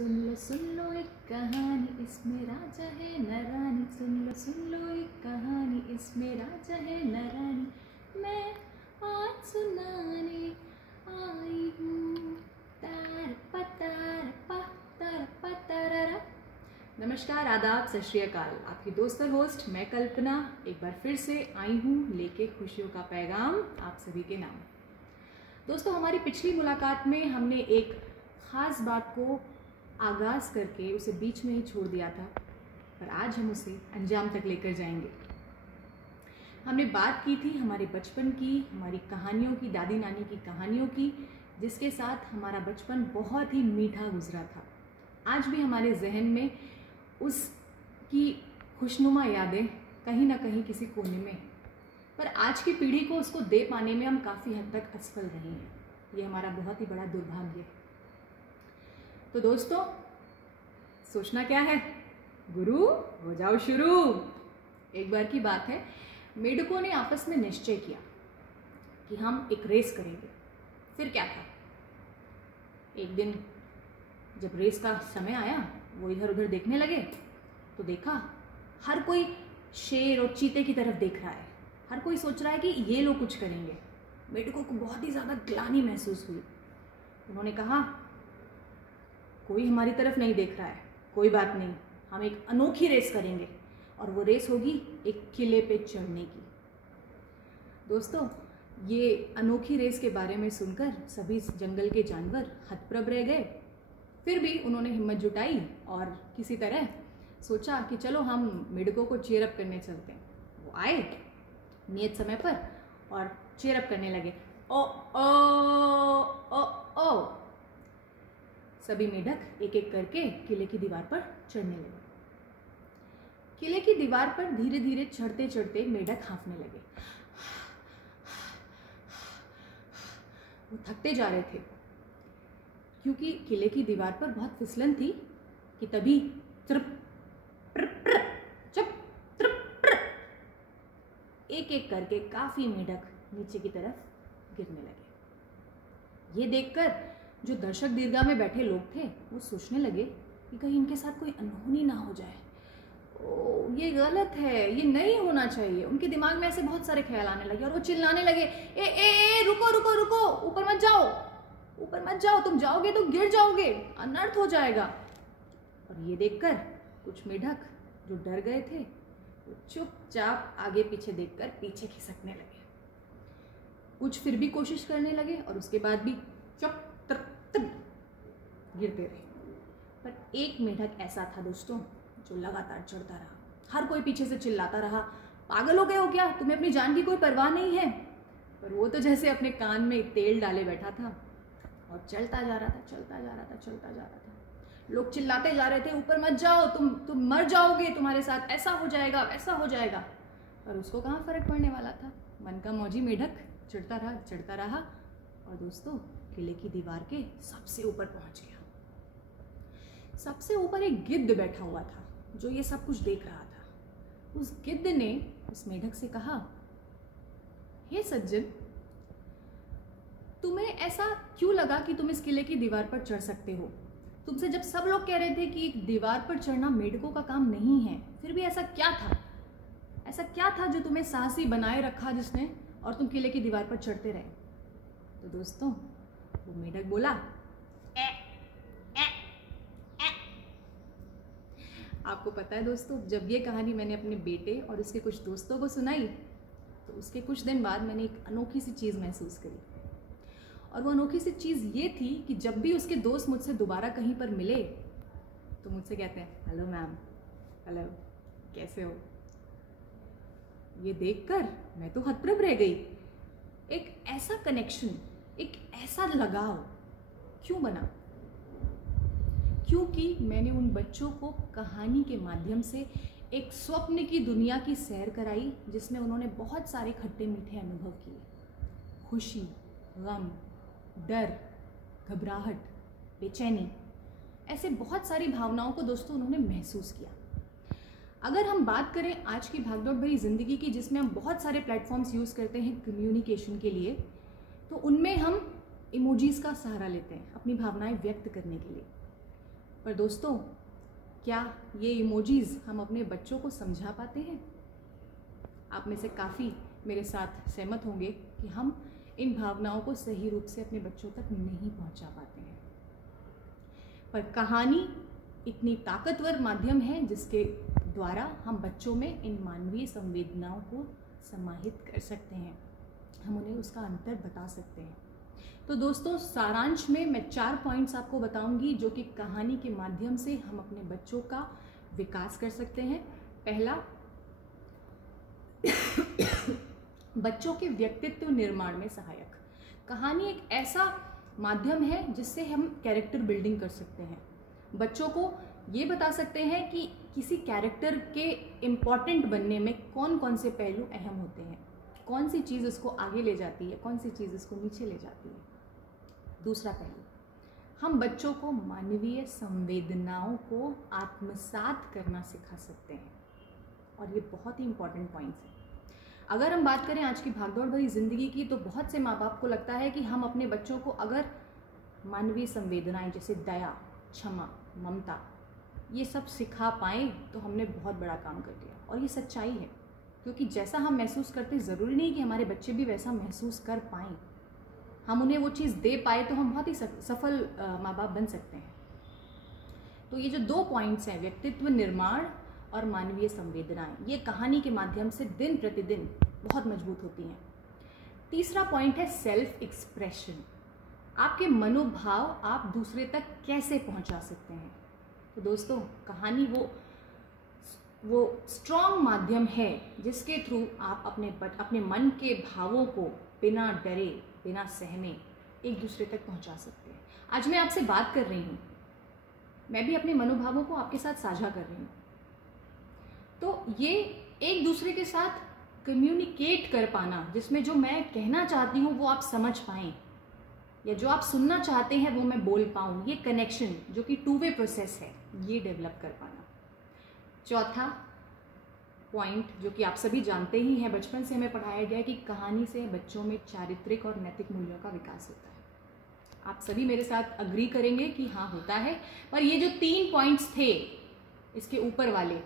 सुन लो एक कहानी, इसमें राजा है न रानी। सुन लो एक कहानी, इसमें राजा है न रानी। मैं आज सुनाने आई हूँ। तार पतार पा तार पतारा। नमस्कार, आदाब, सत श्री अकाल। आपकी दोस्त और होस्ट मैं कल्पना एक बार फिर से आई हूँ लेके खुशियों का पैगाम आप सभी के नाम। दोस्तों, हमारी पिछली मुलाकात में हमने एक ख़ास बात को आगाज़ करके उसे बीच में ही छोड़ दिया था, पर आज हम उसे अंजाम तक लेकर जाएंगे। हमने बात की थी हमारे बचपन की, हमारी कहानियों की, दादी नानी की कहानियों की, जिसके साथ हमारा बचपन बहुत ही मीठा गुजरा था। आज भी हमारे जहन में उसकी खुशनुमा यादें कहीं ना कहीं किसी कोने में, पर आज की पीढ़ी को उसको दे पाने में हम काफ़ी हद तक असफल रहे हैं। ये हमारा बहुत ही बड़ा दुर्भाग्य है। तो दोस्तों, सोचना क्या है, गुरु हो जाओ शुरू। एक बार की बात है, मेढकों ने आपस में निश्चय किया कि हम एक रेस करेंगे। फिर क्या था, एक दिन जब रेस का समय आया, वो इधर उधर देखने लगे तो देखा हर कोई शेर और चीते की तरफ देख रहा है। हर कोई सोच रहा है कि ये लोग कुछ करेंगे। मेढकों को बहुत ही ज़्यादा ग्लानि महसूस हुई। उन्होंने कहा, कोई हमारी तरफ नहीं देख रहा है, कोई बात नहीं, हम एक अनोखी रेस करेंगे और वो रेस होगी एक किले पे चढ़ने की। दोस्तों, ये अनोखी रेस के बारे में सुनकर सभी जंगल के जानवर हतप्रभ रह गए। फिर भी उन्होंने हिम्मत जुटाई और किसी तरह सोचा कि चलो हम मेढकों को चीयर अप करने चलते हैं। वो आए नियत समय पर और चीयर अप करने लगे। ओ ओ ओ ओ। सभी मेढक एक एक करके किले की दीवार पर चढ़ने लगे। किले की दीवार पर धीरे धीरे चढ़ते चढ़ते मेढक हाँफने लगे। वो थकते जा रहे थे क्योंकि किले की दीवार पर बहुत फिसलन थी कि तभी त्रुप चुप त्रुप एक एक करके काफी मेढक नीचे की तरफ गिरने लगे। ये देखकर जो दर्शक दीर्घा में बैठे लोग थे वो सोचने लगे कि कहीं इनके साथ कोई अनहोनी ना हो जाए। ओ, ये गलत है, ये नहीं होना चाहिए। उनके दिमाग में ऐसे बहुत सारे ख्याल आने लगे और वो चिल्लाने लगे, ए ए ए रुको रुको रुको, ऊपर मत जाओ, ऊपर मत जाओ, तुम जाओगे तो गिर जाओगे, अनर्थ हो जाएगा। और ये देखकर कुछ मेढक जो डर गए थे वो चुपचाप आगे पीछे देखकर पीछे खिसकने लगे। कुछ फिर भी कोशिश करने लगे और उसके बाद भी चुप गिरते रहे। पर एक मेढक ऐसा था दोस्तों जो लगातार चढ़ता रहा। हर कोई पीछे से चिल्लाता रहा, पागल हो गए हो क्या, तुम्हें अपनी जान की कोई परवाह नहीं है। पर वो तो जैसे अपने कान में तेल डाले बैठा था और चलता जा रहा था, चलता जा रहा था, चलता जा रहा था। लोग चिल्लाते जा रहे थे, ऊपर मत जाओ, तुम मर जाओगे, तुम्हारे साथ ऐसा हो जाएगा, वैसा हो जाएगा। पर उसको कहाँ फर्क पड़ने वाला था। मन का मौजी मेढक चढ़ता रहा और दोस्तों किले की दीवार के सबसे ऊपर पहुंच गया। सबसे ऊपर एक गिद्ध बैठा हुआ था जो ये सब कुछ देख रहा था। उस गिद्ध ने उस मेढक से कहा, हे सज्जन, तुम्हें ऐसा क्यों लगा कि तुम इस किले की दीवार पर चढ़ सकते हो? तुमसे जब सब लोग कह रहे थे कि एक दीवार पर चढ़ना मेढकों का काम नहीं है, फिर भी ऐसा क्या था? ऐसा क्या था जो तुम्हें साहसी बनाए रखा जिसने, और तुम किले की दीवार पर चढ़ते रहे? तो दोस्तों, वो मेढक बोला, आपको पता है दोस्तों, जब ये कहानी मैंने अपने बेटे और उसके कुछ दोस्तों को सुनाई तो उसके कुछ दिन बाद मैंने एक अनोखी सी चीज़ महसूस करी। और वो अनोखी सी चीज़ ये थी कि जब भी उसके दोस्त मुझसे दोबारा कहीं पर मिले तो मुझसे कहते हैं, हेलो मैम, हेलो, कैसे हो? ये देखकर मैं तो हतप्रभ रह गई। एक ऐसा कनेक्शन, एक ऐसा लगाव क्यों बना? क्योंकि मैंने उन बच्चों को कहानी के माध्यम से एक स्वप्न की दुनिया की सैर कराई जिसमें उन्होंने बहुत सारे खट्टे मीठे अनुभव किए। खुशी, गम, डर, घबराहट, बेचैनी, ऐसे बहुत सारी भावनाओं को दोस्तों उन्होंने महसूस किया। अगर हम बात करें आज की भागदौड़ भरी ज़िंदगी की, जिसमें हम बहुत सारे प्लेटफॉर्म्स यूज़ करते हैं कम्युनिकेशन के लिए, तो उनमें हम इमोजीज़ का सहारा लेते हैं अपनी भावनाएं व्यक्त करने के लिए। पर दोस्तों, क्या ये इमोजीज हम अपने बच्चों को समझा पाते हैं? आप में से काफ़ी मेरे साथ सहमत होंगे कि हम इन भावनाओं को सही रूप से अपने बच्चों तक नहीं पहुंचा पाते हैं। पर कहानी इतनी ताकतवर माध्यम है जिसके द्वारा हम बच्चों में इन मानवीय संवेदनाओं को समाहित कर सकते हैं, हम उन्हें उसका अंतर बता सकते हैं। तो दोस्तों, सारांश में मैं 4 पॉइंट्स आपको बताऊंगी जो कि कहानी के माध्यम से हम अपने बच्चों का विकास कर सकते हैं। पहला, बच्चों के व्यक्तित्व निर्माण में सहायक। कहानी एक ऐसा माध्यम है जिससे हम कैरेक्टर बिल्डिंग कर सकते हैं। बच्चों को ये बता सकते हैं कि किसी कैरेक्टर के इम्पॉर्टेंट बनने में कौन कौन से पहलू अहम होते हैं, कौन सी चीज़ उसको आगे ले जाती है, कौन सी चीज़ उसको नीचे ले जाती है। दूसरा पहलू, हम बच्चों को मानवीय संवेदनाओं को आत्मसात करना सिखा सकते हैं, और ये बहुत ही इम्पॉर्टेंट पॉइंट्स हैं। अगर हम बात करें आज की भागदौड़ भरी ज़िंदगी की, तो बहुत से माँ बाप को लगता है कि हम अपने बच्चों को अगर मानवीय संवेदनाएं जैसे दया, क्षमा, ममता, ये सब सिखा पाएँ तो हमने बहुत बड़ा काम कर दिया। और ये सच्चाई है, क्योंकि जैसा हम महसूस करते, ज़रूरी नहीं कि हमारे बच्चे भी वैसा महसूस कर पाएँ। हम उन्हें वो चीज़ दे पाए तो हम बहुत ही सफल माँ बाप बन सकते हैं। तो ये जो 2 पॉइंट्स हैं, व्यक्तित्व निर्माण और मानवीय संवेदनाएं, ये कहानी के माध्यम से दिन प्रतिदिन बहुत मजबूत होती हैं। तीसरा पॉइंट है सेल्फ एक्सप्रेशन। आपके मनोभाव आप दूसरे तक कैसे पहुंचा सकते हैं। तो दोस्तों, कहानी वो स्ट्रॉन्ग माध्यम है जिसके थ्रू आप अपने मन के भावों को बिना डरे, बिना सहमे एक दूसरे तक पहुंचा सकते हैं। आज मैं आपसे बात कर रही हूँ, मैं भी अपने मनोभावों को आपके साथ साझा कर रही हूँ। तो ये एक दूसरे के साथ कम्युनिकेट कर पाना, जिसमें जो मैं कहना चाहती हूँ वो आप समझ पाएँ, या जो आप सुनना चाहते हैं वो मैं बोल पाऊँ, ये कनेक्शन जो कि 2 वे प्रोसेस है, ये डेवलप कर पाना। चौथा पॉइंट, जो कि आप सभी जानते ही हैं, बचपन से हमें पढ़ाया गया है कि कहानी से बच्चों में चारित्रिक और नैतिक मूल्यों का विकास होता है। आप सभी मेरे साथ अग्री करेंगे कि हाँ, होता है। पर ये जो 3 पॉइंट्स थे इसके ऊपर वाले,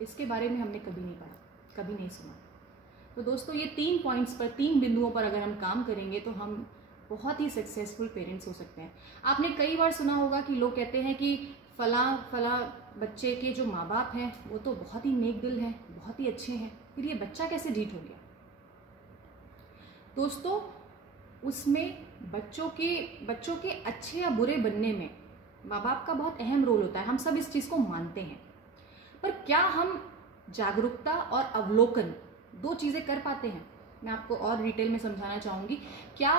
इसके बारे में हमने कभी नहीं पढ़ा, कभी नहीं सुना। तो दोस्तों, ये 3 पॉइंट्स पर, 3 बिंदुओं पर अगर हम काम करेंगे तो हम बहुत ही सक्सेसफुल पेरेंट्स हो सकते हैं। आपने कई बार सुना होगा कि लोग कहते हैं कि फला बच्चे के जो माँ बाप हैं वो तो बहुत ही नेक दिल हैं, बहुत ही अच्छे हैं, फिर ये बच्चा कैसे ढीठ हो गया। दोस्तों, उसमें बच्चों के अच्छे या बुरे बनने में माँ बाप का बहुत अहम रोल होता है। हम सब इस चीज़ को मानते हैं, पर क्या हम जागरूकता और अवलोकन 2 चीज़ें कर पाते हैं? मैं आपको और डिटेल में समझाना चाहूँगी। क्या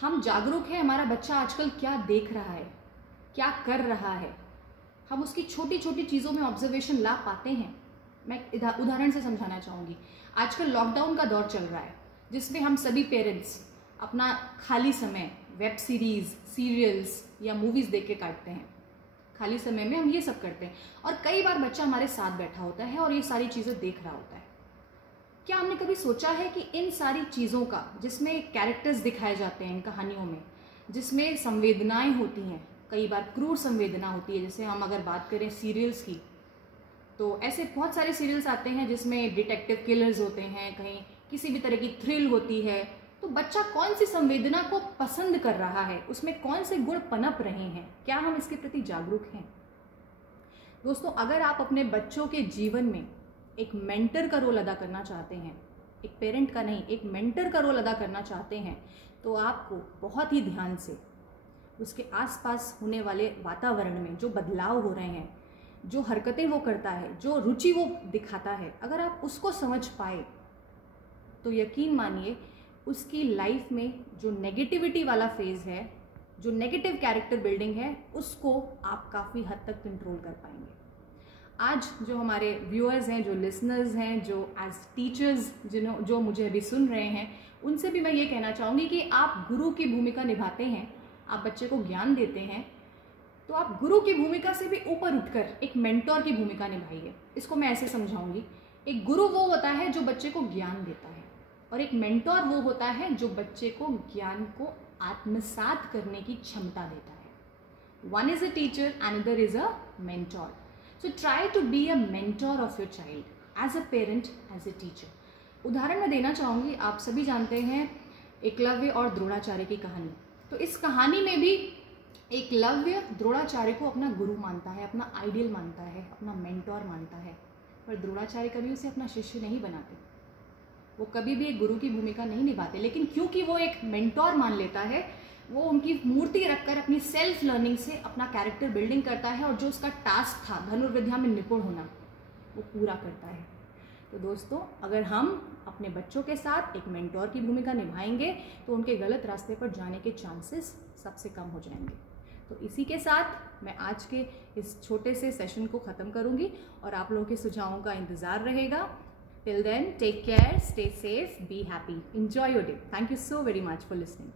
हम जागरूक हैं, हमारा बच्चा आजकल क्या देख रहा है, क्या कर रहा है, हम उसकी छोटी छोटी चीज़ों में ऑब्जर्वेशन ला पाते हैं? मैं उदाहरण से समझाना चाहूँगी। आजकल लॉकडाउन का दौर चल रहा है, जिसमें हम सभी पेरेंट्स अपना खाली समय वेब सीरीज़, सीरियल्स या मूवीज़ देख के काटते हैं। खाली समय में हम ये सब करते हैं, और कई बार बच्चा हमारे साथ बैठा होता है और ये सारी चीज़ें देख रहा होता है। क्या हमने कभी सोचा है कि इन सारी चीज़ों का, जिसमें कैरेक्टर्स दिखाए जाते हैं इन कहानियों में, जिसमें संवेदनाएं होती हैं, कई बार क्रूर संवेदना होती है, जैसे हम अगर बात करें सीरियल्स की, तो ऐसे बहुत सारे सीरियल्स आते हैं जिसमें डिटेक्टिव किलर्स होते हैं, कहीं किसी भी तरह की थ्रिल होती है। तो बच्चा कौन सी संवेदना को पसंद कर रहा है, उसमें कौन से गुण पनप रहे हैं, क्या हम इसके प्रति जागरूक हैं? दोस्तों, अगर आप अपने बच्चों के जीवन में एक मेंटर का रोल अदा करना चाहते हैं, एक पेरेंट का नहीं, एक मेंटर का रोल अदा करना चाहते हैं, तो आपको बहुत ही ध्यान से उसके आसपास होने वाले वातावरण में जो बदलाव हो रहे हैं, जो हरकतें वो करता है, जो रुचि वो दिखाता है, अगर आप उसको समझ पाए तो यकीन मानिए उसकी लाइफ में जो नेगेटिविटी वाला फेज़ है, जो नेगेटिव कैरेक्टर बिल्डिंग है, उसको आप काफ़ी हद तक कंट्रोल कर पाएंगे। आज जो हमारे व्यूअर्स हैं, जो लिसनर्स हैं, जो एज टीचर्स जो मुझे अभी सुन रहे हैं, उनसे भी मैं ये कहना चाहूँगी कि आप गुरु की भूमिका निभाते हैं, आप बच्चे को ज्ञान देते हैं, तो आप गुरु की भूमिका से भी ऊपर उठकर एक मेंटोर की भूमिका निभाइए। इसको मैं ऐसे समझाऊंगी, एक गुरु वो होता है जो बच्चे को ज्ञान देता है, और एक मेंटोर वो होता है जो बच्चे को ज्ञान को आत्मसात करने की क्षमता देता है। One is a teacher, another is a mentor. So try to be a mentor of your child as a parent, as a teacher. उदाहरण मैं देना चाहूँगी, आप सभी जानते हैं एकलव्य और द्रोणाचार्य की कहानी। तो इस कहानी में भी एकलव्य द्रोणाचार्य को अपना गुरु मानता है, अपना आइडियल मानता है, अपना मेंटोर मानता है, पर द्रोणाचार्य कभी उसे अपना शिष्य नहीं बनाते, वो कभी भी एक गुरु की भूमिका नहीं निभाते। लेकिन क्योंकि वो एक मेंटोर मान लेता है, वो उनकी मूर्ति रखकर अपनी सेल्फ लर्निंग से अपना कैरेक्टर बिल्डिंग करता है और जो उसका टास्क था धनुर्विद्या में निपुण होना, वो पूरा करता है। तो दोस्तों, अगर हम अपने बच्चों के साथ एक मेंटोर की भूमिका निभाएंगे तो उनके गलत रास्ते पर जाने के चांसेस सबसे कम हो जाएंगे। तो इसी के साथ मैं आज के इस छोटे से सेशन को ख़त्म करूंगी और आप लोगों के सुझावों का इंतज़ार रहेगा। Till then, take care, stay safe, be happy, enjoy your day. Thank you so very much for listening.